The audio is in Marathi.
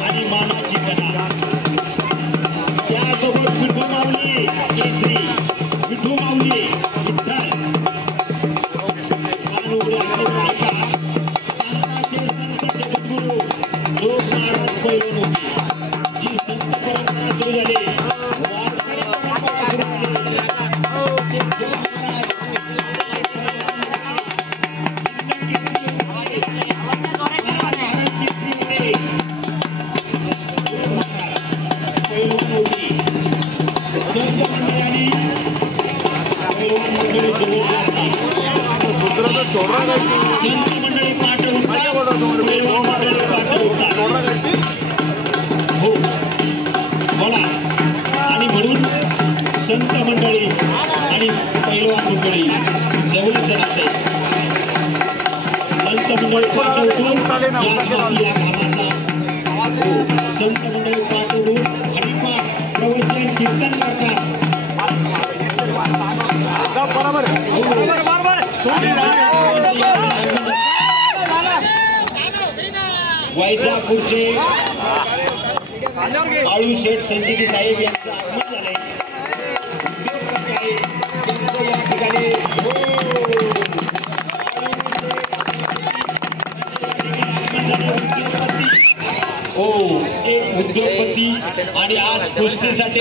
आणि मानाची कला त्यासोबत विठू माऊली केसरी विठू माऊली विठ्ठल ऐका संतांचे संत जगद्गुरु जोग महाराज पैलवान जी संत परंपरा सुरू झाली वारकरी परंपरा सुरू झाली संत मंडळी पाठवतात हो बोला आणि म्हणून संत मंडळी आणि पैलवान मंडळी जवळच राहते संत मंडळी पाठवून या घामाचा संत मंडळी पाठवून हरिपाठ प्रवचन कीर्तन करतात वैजापूरचे आळू शेठ संचिती साहेब यांचं आगमन झालंय या ठिकाणी उद्योगपती हो एक उद्योगपती आणि आज कुस्तीसाठी